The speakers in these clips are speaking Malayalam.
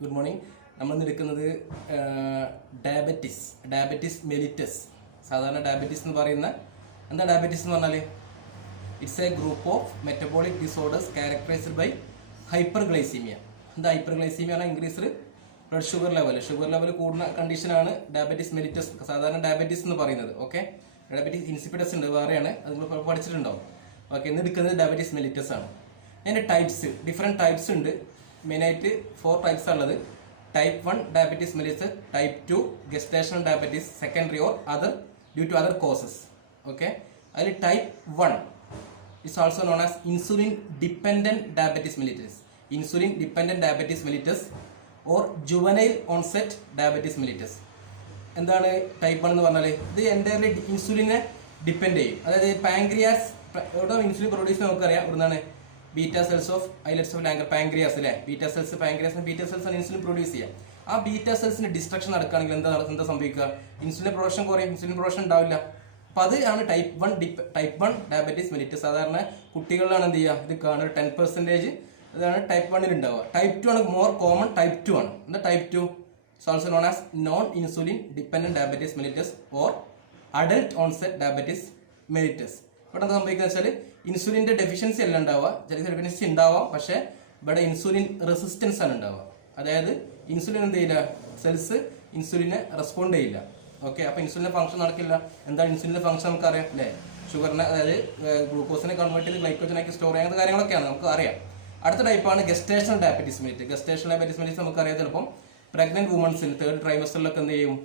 Good morning. നമ്മൾ എടുക്കുന്നത് ഡയബറ്റിസ് മെലിറ്റസ്. സാധാരണ ഡയബറ്റിസ് എന്ന് പറയുന്ന എന്താ ഡയബറ്റിസ് എന്ന് പറഞ്ഞാൽ it's a group of metabolic disorders characterised by hyperglycaemia. എന്താ ഹൈപ്പർഗ്ലൈസീമിയ ആണ്? ഇൻക്രീസ്ഡ് ബ്ലഡ് ഷുഗർ ലെവൽ കൂടുന്ന കണ്ടീഷനാണ് ഡയബറ്റിസ് മെലിറ്റസ്. സാധാരണ ഡയബറ്റിസ് എന്ന് പറയുന്നത്. ഓക്കെ, ഡയബറ്റിസ് ഇൻസിപ്പിഡസ് ഉണ്ട്, വേറെയാണ്, അത് നിങ്ങൾ പഠിച്ചിട്ടുണ്ടാവും. ഓക്കെ, ഇന്ന് എടുക്കുന്നത് ഡയബറ്റിസ് മെലിറ്റസ് ആണ്. അതിൻ്റെ ഡിഫറെൻറ്റ് ടൈപ്സ് ഉണ്ട്. മെയിനായിട്ട് 4 ടൈപ്സ് ഉള്ളത്. Type 1 diabetes mellitus, type 2 gestational diabetes secondary or other due to other causes. Okay, അതിൽ type 1 is also known as insulin dependent diabetes mellitus, or juvenile onset diabetes mellitus. എന്താണ് ടൈപ്പ് 1 എന്ന് പറഞ്ഞാൽ? ഇത് എൻ്റയർലി ഇൻസുലിനെ ഡിപ്പെൻഡ് ചെയ്യും. അതായത് പാങ്ക്രിയാസ് എവിടെ ഇൻസുലിൻ പ്രൊഡ്യൂസ് ചെയ്യാൻ നമുക്കറിയാം. ഇവിടുന്നാണ് beta cells of islets of ലാങ്കർ, pancreas അല്ലേ? ബീറ്റാ സെൽസ് ആണ് ഇൻസുലിൻ പ്രൊഡ്യൂസ് ചെയ്യുക. ആ ബീറ്റാ സെൽസിന് ഡിസ്ട്രക്ഷൻ നടക്കുകയാണെങ്കിൽ എന്താ സംഭവിക്കുക? ഇൻസുലിൻ പ്രൊഡക്ഷൻ കുറയും, ഇൻസുലിൻ പ്രൊഡക്ഷൻ ഉണ്ടാവില്ല. അപ്പോൾ അത് ആണ് ടൈപ്പ് 1 ഡയബറ്റിസ് മെലിറ്റസ്. സാധാരണ കുട്ടികളിലാണ് എന്ത് ചെയ്യുക ഇത് കാണുക. 10% ഇതാണ് ടൈപ്പ് 1 ഉണ്ടാവുക. ടൈപ്പ് 2 ആണ് മോർ കോമൺ. ടൈപ്പ് 2 ആണ്. എന്താ type 2? Also known as non insulin dependent diabetes mellitus or adult onset diabetes mellitus. ഇവിടെ എന്താ സംഭവിക്കുക വെച്ചാൽ ഇൻസുലിൻ്റെ ഡെഫിഷ്യൻസി അല്ല ഉണ്ടാവുക. ചില ഡെഫിഷ്യൻസി ഉണ്ടാവാം, പക്ഷേ ഇവിടെ ഇൻസുലിൻ റെസിസ്റ്റൻസ് ആണ് ഉണ്ടാവുക. അതായത് ഇൻസുലിൻ എന്ത് ചെയ്യില്ല, സെൽസ് ഇൻസുലിനെ റെസ്പോണ്ട് ചെയ്യില്ല. ഓക്കെ, അപ്പോൾ ഇൻസുലിൻ്റെ ഫംഗ്ഷൻ നടക്കില്ല. എന്താണ് ഇൻസുലിൻ്റെ ഫംഗ്ഷൻ നമുക്കറിയാം അല്ലേ? ഷുഗറിനെ, അതായത് ഗ്ലൂക്കോസിനെ കൺവേർട്ട് ചെയ്ത് ഗ്ലൈക്കോജനാക്കി സ്റ്റോർ ചെയ്യുന്ന കാര്യങ്ങളൊക്കെയാണ് നമുക്ക് അറിയാം. അടുത്ത ടൈപ്പാണ് ഗെസ്റ്റേഷണൽ ഡയബറ്റിസ് മെലിറ്റസ്. നമുക്കറിയാം, ചിലപ്പം പ്രഗ്നന്റ് വുമൺസിന് 3rd ട്രൈമസ്റ്ററിലൊക്കെ എന്ത് ചെയ്യും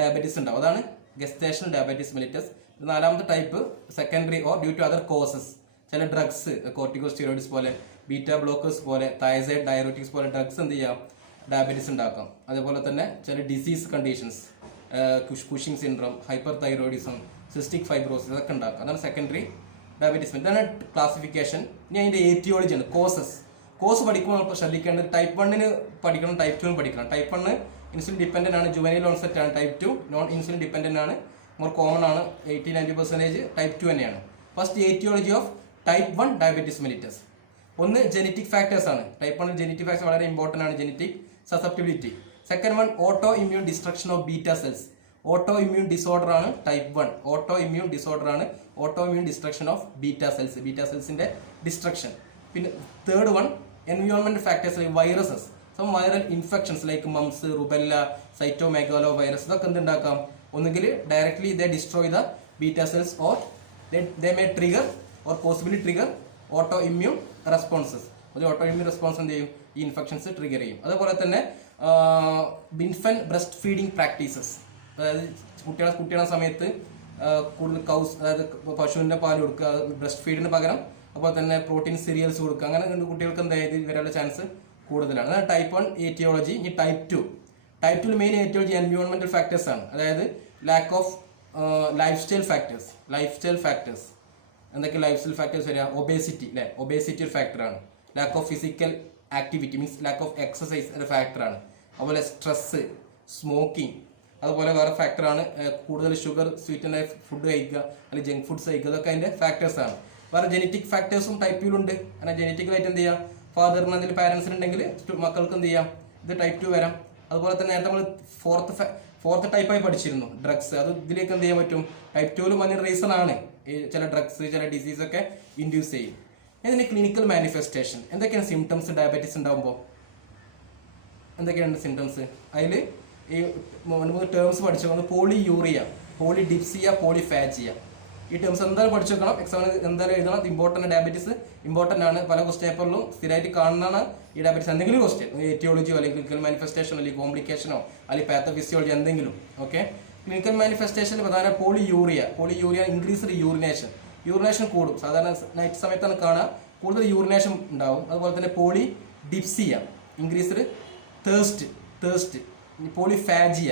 ഡയബറ്റീസ് ഉണ്ടാവും. അതാണ് ഗെസ്റ്റേഷണൽ ഡയബറ്റിസ് മെലിറ്റസ്. 4ാമത്തെ type secondary or due to other causes. ചില ഡ്രഗ്സ്, കോർട്ടിക്കോസ്റ്റീറോയിഡ്സ് പോലെ, ബീറ്റാ ബ്ലോക്കേഴ്സ് പോലെ, തൈസൈഡ് ഡയറോട്ടിക്സ് പോലെ ഡ്രഗ്സ് എന്ത് ചെയ്യാം, ഡയബറ്റീസ് ഉണ്ടാക്കാം. അതേപോലെ തന്നെ ചില disease conditions, Cushing syndrome, hyper thyroidism, cystic fibrosis ഒക്കെ ഉണ്ടാക്കാം. അതാണ് സെക്കൻഡറി ഡയബറ്റീസ്. ഇതാണ് ക്ലാസിഫിക്കേഷൻ. ഇനി അതിൻ്റെ ഏറ്റിയോളജിയാണ്. കോസ് പഠിക്കുമ്പോൾ നമ്മൾ ശ്രദ്ധിക്കേണ്ടത് ടൈപ്പ് 1 പഠിക്കണം, ടൈപ്പ് 2 പഠിക്കണം. ടൈപ്പ് 1 ഇൻസുലിൻ ഡിപ്പെൻഡൻ്റ് ആണ്, ജുവനൈൽ ഓൺസെറ്റ് ആണ്. ടൈപ്പ് 2 നോൺ ഇൻസുലിൻ ഡിപ്പെൻഡൻ്റ് ആണ്, മോർ കോമൺ ആണ്. 80-90% ടൈപ്പ് 2 തന്നെയാണ്. First etiology of type 1 diabetes mellitus. ഒന്ന് ജനറ്റിക് ഫാക്ടേഴ്സ് ആണ്. ടൈപ്പ് 1 ജനറ്റിക് ഫാക്ടേഴ്സ് വളരെ ഇമ്പോർട്ടൻ്റ് ആണ്. Genetic susceptibility. Second one auto immune destruction of beta cells. Auto immune disorder ആണ് type 1. Auto immune destruction of beta സെൽസിന്റെ ഡിസ്ട്രക്ഷൻ. പിന്നെ third one environment factors like viruses. Some viral infections like mumps, rubella, cytomegalovirus. ഇതൊക്കെ എന്തുണ്ടാക്കാം? ഒന്നുകിൽ directly they destroy the beta cells or they may trigger or possibly trigger autoimmune responses. ഒരു ഓട്ടോ ഇമ്മ്യൂൺ റെസ്പോൺസ് എന്ത് ചെയ്യും? ഈ ഇൻഫെക്ഷൻസ് ട്രിഗർ ചെയ്യും. അതുപോലെ തന്നെ ഇൻഫന്റ് ബ്രസ്റ്റ് ഫീഡിങ് പ്രാക്ടീസസ്. അതായത് കുട്ടികളുടെ സമയത്ത് കൂടുതൽ കൗസ്, അതായത് പശുവിൻ്റെ പാൽ കൊടുക്കുക ബ്രസ്റ്റ് ഫീഡിന് പകരം. അതുപോലെ തന്നെ പ്രോട്ടീൻ സീരിയൽസ് കൊടുക്കുക. അങ്ങനെ കുട്ടികൾക്ക് എന്തായത് വരാനുള്ള ചാൻസ് കൂടുതലാണ്. അതാണ് ടൈപ്പ് 1 ഏറ്റിയോളജി. ഇനി ടൈപ്പ് 2. ടൈപ്പ് 2 മെയിൻ ഏറ്റിയോളജി എൻവയോൺമെന്റൽ ഫാക്ടേഴ്സ് ആണ്. അതായത് lack of lifestyle factors. എന്തൊക്കെ ലൈഫ് സ്റ്റൈൽ ഫാക്ടേഴ്സ് വരിക? ഒബേസിറ്റി അല്ലേ? ഒബേസിറ്റി ഒരു ഫാക്ടറാണ്. Lack of physical activity means lack of exercise ഒരു ഫാക്ടറാണ്. അതുപോലെ സ്ട്രെസ്, സ്മോക്കിംഗ്. അതുപോലെ വേറെ ഫാക്ടറാണ് കൂടുതൽ ഷുഗർ, സ്വീറ്റൻഡ് ഫുഡ് കഴിക്കുക അല്ലെങ്കിൽ ജങ്ക് ഫുഡ്സ് കഴിക്കുക. അതൊക്കെ അതിൻ്റെ ഫാക്ടേഴ്സാണ്. വേറെ ജനറ്റിക് ഫാക്ടേഴ്സും ടൈപ്പ് 2 ഉണ്ട്. അങ്ങനെ ജനറ്റിക്കലായിട്ട് എന്ത് ചെയ്യാം, ഫാദറിന് എന്തെങ്കിലും പാരൻസിന് ഉണ്ടെങ്കിൽ മക്കൾക്ക് എന്ത് ചെയ്യാം, ഇത് ടൈപ്പ് 2 വരാം. അതുപോലെ തന്നെ നേരത്തെ നമ്മൾ ഫോർത്ത് ടൈപ്പായി പഠിച്ചിരുന്നു ഡ്രഗ്സ്. അത് ഇതിലേക്ക് എന്ത് ചെയ്യാൻ പറ്റും? ടൈപ്പ് 2 വലിയ റീസൺ ആണ് ചില ഡ്രഗ്സ്, ചില ഡിസീസൊക്കെ ഇൻഡ്യൂസ് ചെയ്യും. ഇതിൻ്റെ ക്ലിനിക്കൽ മാനിഫെസ്റ്റേഷൻ എന്തൊക്കെയാണ്? സിംറ്റംസ് ഡയബറ്റീസ് ഉണ്ടാകുമ്പോൾ എന്തൊക്കെയാണ് സിംറ്റംസ്? അതിൽ ഈ 3 ടേംസ് പഠിച്ചു. ഒന്ന് പോളിയൂറിയ, പോളിഡിപ്സിയ, പോളിഫാജിയ. ഈ ടേംസ് എന്തായാലും പഠിച്ചു വെക്കണം. എക്സാമിന് എന്തായാലും എഴുതണം. ഇമ്പോർട്ടൻ്റ് ഡയബറ്റീസ് ഇമ്പോർട്ടൻ്റ് ആണ്. പല ക്വസ്റ്റ്യൻ പേപ്പറിലും സ്ഥിരമായിട്ട് കാണുന്നതാണ് ഈ ഡയബറ്റീസ്. എന്തെങ്കിലും ക്വസ്റ്റ്യൻ ഏറ്റിയോളജിയോ അല്ലെങ്കിൽ ക്ലിനിക്കൽ മാനിഫെസ്റ്റേഷനോ അല്ലെങ്കിൽ കോംപ്ലിക്കേഷനോ അല്ലെങ്കിൽ പാത്തോഫിസിയോളജി എന്തെങ്കിലും. ഓക്കെ, ക്ലിനിക്കൽ മാനിഫെസ്റ്റേഷനിൽ പ്രധാന പോളിയൂറിയ ഇൻക്രീസ്ഡ് യൂറിനേഷൻ കൂടും. സാധാരണ നൈറ്റ് സമയത്താണ് കാണുക, കൂടുതൽ യൂറിനേഷൻ ഉണ്ടാവും. അതുപോലെ തന്നെ polydipsia increased thirst. Polyphagia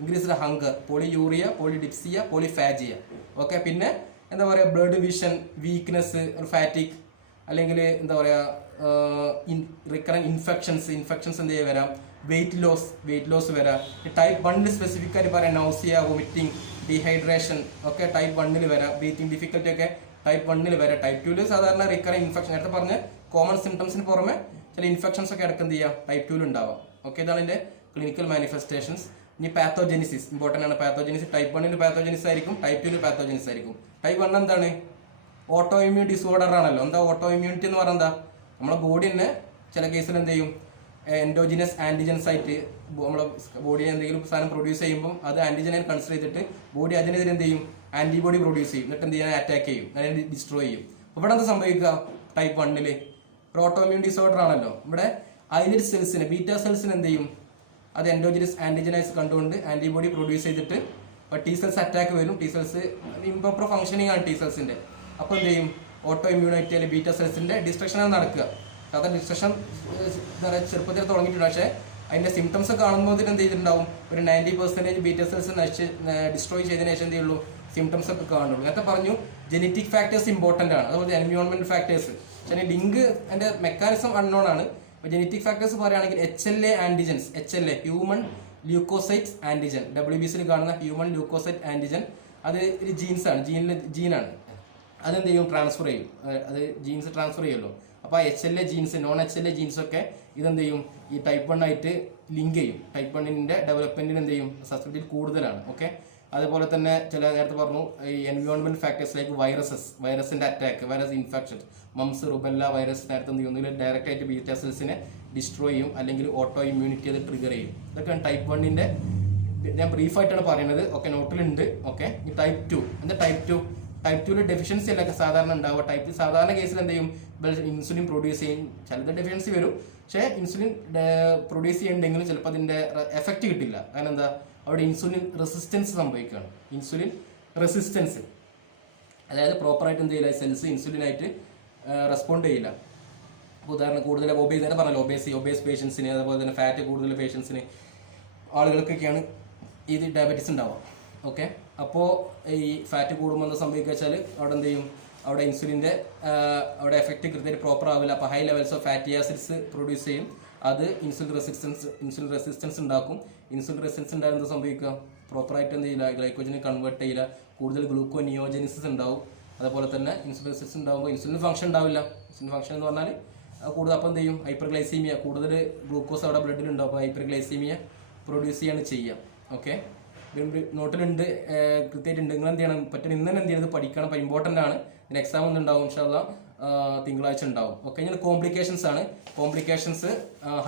increased hunger. Polyuria, polydipsia, polyphagia. Okay, പിന്നെ എന്താ പറയുക, ബ്ലഡ് വിഷൻ, വീക്ക്നെസ്, ഫാറ്റിക്, അല്ലെങ്കിൽ എന്താ പറയുക റിക്കറൻറ്റ് ഇൻഫെക്ഷൻസ് എന്ത് ചെയ്യാൻ വരാം, വെയിറ്റ് ലോസ് വരാം. ടൈപ്പ് 1 സ്പെസിഫിക് ആയിട്ട് പറയാം നൗസിയ, വൊമിറ്റിംഗ്, ഡീഹൈഡ്രേഷൻ ഒക്കെ ടൈപ്പ് 1 വരാം. ബ്രീത്തിങ് ഡിഫിക്കൽറ്റി ഒക്കെ ടൈപ്പ് 1 വരെ. ടൈപ്പ് 2 സാധാരണ റിക്കറിംഗ് ഇൻഫെക്ഷൻ, നേരത്തെ പറഞ്ഞ കോമൺ സിംറ്റംസിന് പുറമെ ചില ഇൻഫെക്ഷൻസ് ഒക്കെ ഇടയ്ക്ക് എന്ത് ചെയ്യാം ടൈപ്പ് 2 ഉണ്ടാവാം. ഓക്കെ, ഇതാണ് ഇതിന്റെ ക്ലിനിക്കൽ മാനിഫെസ്റ്റേഷൻസ്. ഇനി പാത്തോജനിസിസ് ഇമ്പോർട്ടൻ്റ് ആണ്. പാത്തോജനിസിസ് ടൈപ്പ് 1 പാത്തോജനിസ് ആയിരിക്കും, ടൈപ്പ് 2 പാത്തോജനിസ് ആയിരിക്കും. ടൈപ്പ് 1 എന്താണ്? ഓട്ടോ ഇമ്മ്യൂൺ ഡിസോർഡർ ആണല്ലോ. എന്താ ഓട്ടോ ഇമ്മ്യൂണിറ്റി എന്ന് പറഞ്ഞാൽ എന്താ? നമ്മളെ ബോഡി തന്നെ ചില കേസിൽ എന്ത് ചെയ്യും, എൻഡോജിനസ് ആന്റിജൻസ് ആയിട്ട് നമ്മളെ ബോഡി എന്തെങ്കിലും സാധനം പ്രൊഡ്യൂസ് ചെയ്യുമ്പോൾ അത് ആന്റിജനെ കൺസിഡർ ചെയ്തിട്ട് ബോഡി അതിനെതിരെ എന്ത് ചെയ്യും, ആന്റിബോഡി പ്രൊഡ്യൂസ് ചെയ്യും, എന്നിട്ട് എന്ത് ചെയ്യാൻ അറ്റാക്ക് ചെയ്യും, അതിനെ ഡിസ്ട്രോയ് ചെയ്യും. ഇവിടെ എന്താ സംഭവിക്കുക? ടൈപ്പ് 1 ഒരു ഓട്ടോ ഇമ്മ്യൂൺ ഡിസോർഡർ ആണല്ലോ. ഇവിടെ ഐലിഡ് സെൽസിന്, ബീറ്റാ സെൽസിന് എന്ത് ചെയ്യും, അത് എൻഡോജിനസ് ആന്റിജനൈസ് കണ്ടുകൊണ്ട് ആന്റിബോഡി പ്രൊഡ്യൂസ് ചെയ്തിട്ട് ടി സെൽസ് അറ്റാക്ക് വരും. ടി സെൽസ് ഇംപ്രോപ്പർ ഫംഗ്ഷനിങ് ആണ് ടി സെൽസിന്റെ. അപ്പോൾ എന്ത് ചെയ്യും, ഓട്ടോ ഇമ്മ്യൂണിറ്റി അല്ലെങ്കിൽ ബീറ്റാ സെൽസിന്റെ ഡിസ്ട്രക്ഷൻ ആണ് നടക്കുക. സാധാരണ ഡിസ്ട്രക്ഷൻ ചെറുപ്പത്തിൽ തുടങ്ങിയിട്ടുണ്ട്. പക്ഷേ അതിന്റെ സിംറ്റംസ് കാണുമ്പോൾ എന്ത് ചെയ്തിട്ടുണ്ടാവും, ഒരു 90% ബീറ്റാ സെൽസ് ഡിസ്ട്രോയ് ചെയ്തതിനു ശേഷം എന്ത് ചെയ്യുള്ളൂ, സിംറ്റംസ് ഒക്കെ കാണുള്ളൂ. നേരത്തെ പറഞ്ഞു ജനറ്റിക് ഫാക്ടേഴ്സ് ഇമ്പോർട്ടന്റ് ആണ്, അതുപോലെ എൻവയോൺമെന്റ് ഫാക്ടേഴ്സ്. പക്ഷേ ലിങ്ക് അതിന്റെ മെക്കാനിസം അൺനോൺ ആണ്. ജനറ്റിക് ഫാക്ടേഴ്സ് പറയുകയാണെങ്കിൽ HLA antigens, HLA human leukocyte antigen, WBCയിൽ കാണുന്ന ഹ്യൂമൻ ല്യൂക്കോസൈറ്റ് ആന്റിജൻ, അത് ഒരു ജീൻസാണ്, ജീനാണ്. അതെന്ത് ചെയ്യും, ട്രാൻസ്ഫർ ചെയ്യും, അത് ജീൻസ് ട്രാൻസ്ഫർ ചെയ്യുമല്ലോ. അപ്പോൾ HLA genes, non HLA genes ഒക്കെ ഇതെന്ത് ചെയ്യും, ഈ ടൈപ്പ് 1 ആയിട്ട് ലിങ്ക് ചെയ്യും. ടൈപ്പ് 1 ഡെവലപ്മെന്റിന് എന്ത് ചെയ്യും, സസ്പെക്റ്റിൽ കൂടുതലാണ്. ഓക്കെ, അതുപോലെ തന്നെ ചില നേരത്തെ പറഞ്ഞു ഈ എൻവയോൺമെന്റ് ഫാക്ടേഴ്സ് ലൈക്ക് വൈറസിന്റെ attack, virus infection, moms, rubella virus നേരത്തെ എന്ത് ചെയ്യുന്നു, ഡയറക്റ്റ് ആയിട്ട് ബീറ്റാ സെൽസിനെ ഡിസ്ട്രോയ് ചെയ്യും, അല്ലെങ്കിൽ ഓട്ടോ ഇമ്മ്യൂണിറ്റി അത് ട്രിഗർ ചെയ്യും. ഇതൊക്കെയാണ് ടൈപ്പ് 1 ഞാൻ ബ്രീഫായിട്ടാണ് പറയുന്നത്. ഓക്കെ, നോട്ടിലുണ്ട്. ഓക്കെ, ഈ ടൈപ്പ് 2 എന്താ? ടൈപ്പ് 2 ഡെഫിഷ്യൻസി അല്ല സാധാരണ ഉണ്ടാവുക. ടൈപ്പ് സാധാരണ കേസിൽ എന്ത് ചെയ്യും, ഇൻസുലിൻ പ്രൊഡ്യൂസ് ചെയ്യും. ചിലത് ഡെഫിഷ്യൻസി വരും, പക്ഷേ ഇൻസുലിൻ പ്രൊഡ്യൂസ് ചെയ്യണ്ടെങ്കിലും ചിലപ്പോൾ അതിന്റെ എഫക്റ്റ് കിട്ടില്ല. കാരണം എന്താ, അവിടെ ഇൻസുലിൻ റെസിസ്റ്റൻസ് സംഭവിക്കുകയാണ്. ഇൻസുലിൻ റെസിസ്റ്റൻസ്, അതായത് പ്രോപ്പറായിട്ട് എന്ത് ചെയ്യില്ല, സെൽസ് ഇൻസുലിനായിട്ട് റെസ്പോണ്ട് ചെയ്യില്ല. ഉദാഹരണം കൂടുതൽ ഒബേസ് പറഞ്ഞല്ലോ, ഒബേസ് പേഷ്യൻസിന്, അതുപോലെ തന്നെ ഫാറ്റ് കൂടുതൽ പേഷ്യൻസിന്, ആളുകൾക്കൊക്കെയാണ് ഇത് ഡയബറ്റീസ് ഉണ്ടാവുക. ഓക്കെ, അപ്പോൾ ഈ ഫാറ്റ് കൂടുമ്പോൾ എന്താ സംഭവിക്കുക വെച്ചാൽ അവിടെ എന്ത് ചെയ്യും, അവിടെ ഇൻസുലിൻ്റെ അവിടെ എഫക്റ്റ് കൃത്യമായിട്ട് പ്രോപ്പർ ആവില്ല. അപ്പോൾ high levels of fatty acids produce ചെയ്യും. അത് ഇൻസുലിൻ റെസിസ്റ്റൻസ് ഉണ്ടാക്കും. ഇൻസുലിൻ റെസിസ്റ്റൻസ് ഉണ്ടാകുന്നത് എന്താ സംഭവിക്കുക, പ്രോപ്പറായിട്ട് എന്ത് ചെയ്യില്ല, ഗ്ലൈക്കോജനെ കൺവേർട്ട് ചെയ്യില്ല, കൂടുതൽ ഗ്ലൂക്കോനിയോജനിസിസ് ഉണ്ടാവും. അതുപോലെ തന്നെ ഇൻസുലിൻ റെസിസ്റ്റൻസ് ഉണ്ടാകുമ്പോൾ ഇൻസുലിൻ ഫംഗ്ഷൻ ഉണ്ടാവില്ല. ഇൻസുലിൻ ഫംഗ്ഷൻ എന്ന് പറഞ്ഞാൽ കൂടുതൽ അപ്പം എന്ത് ചെയ്യും, ഹൈപ്പർഗ്ലൈസീമിയ, കൂടുതൽ ഗ്ലൂക്കോസ് അവിടെ ബ്ലഡിലുണ്ടാവും. അപ്പോൾ ഹൈപ്പർഗ്ലൈസീമിയ പ്രൊഡ്യൂസ് ചെയ്യാണ് ചെയ്യുക. ഓക്കെ, നോട്ടിലുണ്ട്, കൃത്യമായിട്ടുണ്ട്. നിങ്ങൾ എന്ത് ചെയ്യണം, പറ്റുന്ന ഇന്ന് തന്നെ എന്ത് ചെയ്യുന്നത് പഠിക്കണം. അപ്പോൾ ഇമ്പോർട്ടൻ്റ് ആണ്. ഇതിന് എക്സാം ഒന്നും ഉണ്ടാവും ഇൻഷാല്ലാ, തിങ്കളാഴ്ച ഉണ്ടാവും. ഓക്കെ, ഇനി കോംപ്ലിക്കേഷൻസ് ആണ്. കോംപ്ലിക്കേഷൻസ്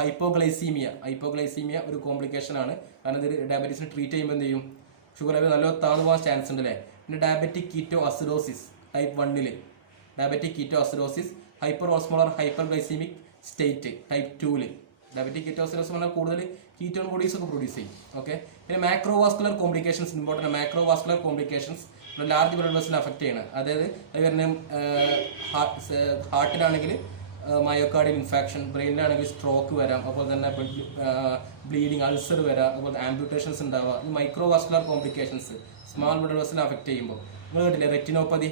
ഹൈപ്പോഗ്ലൈസീമിയ ഒരു കോംപ്ലിക്കേഷൻ ആണ്. കാരണം ഇത് ഡയബറ്റീസിന് ട്രീറ്റ് ചെയ്യുമ്പോൾ എന്ത് ചെയ്യും, ഷുഗർ ലെവൽ നല്ല താഴ്ന്നു പോകാൻ ചാൻസ് ഉണ്ട് അല്ലേ. പിന്നെ diabetic keto acidosis type 1, diabetic keto acidosis, hyper osmolar hyperglycemic state type 2. Diabetic ketoacidosis പറഞ്ഞാൽ കൂടുതൽ കീറ്റോൺ ബോഡീസ് ഒക്കെ പ്രൊഡ്യൂസ് ചെയ്യും. ഓക്കെ, പിന്നെ macrovascular complications important. Macrovascular complications large blood വെസലിനെ അഫക്റ്റ് ചെയ്യണം. അതായത് വരുന്ന ഹാർട്ടിലാണെങ്കിൽ മയോകാർഡിയൽ ഇൻഫെക്ഷൻ, ബ്രെയിനിലാണെങ്കിൽ സ്ട്രോക്ക് വരാം, അതുപോലെ തന്നെ ബ്ലീഡിങ്, അൾസർ വരാം, അതുപോലെ ആംബ്യൂട്ടേഷൻസ് ഉണ്ടാവുക. ഈ മൈക്രോവാസ്കുലർ കോംപ്ലിക്കേഷൻസ് സ്മാൾ ബ്ലഡ് വെസലിനെ അഫക്റ്റ് ചെയ്യുമ്പോൾ നിങ്ങൾ കേട്ടില്ലേ, റെറ്റിനോപ്പതി,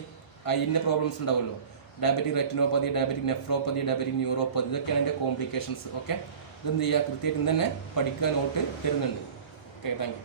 അതിൻ്റെ പ്രോബ്ലംസ് ഉണ്ടാവുമല്ലോ. Diabetic retinopathy, diabetic nephropathy, diabetic neuropathy, ഇതൊക്കെയാണ് അതിൻ്റെ കോംപ്ലിക്കേഷൻസ്. ഓക്കെ, ഇതെന്ത് ചെയ്യുക, കൃത്യമായിട്ട് ഇന്ന് തന്നെ പഠിക്കാൻ നോട്ട് തരുന്നുണ്ട്. Okay, thank you.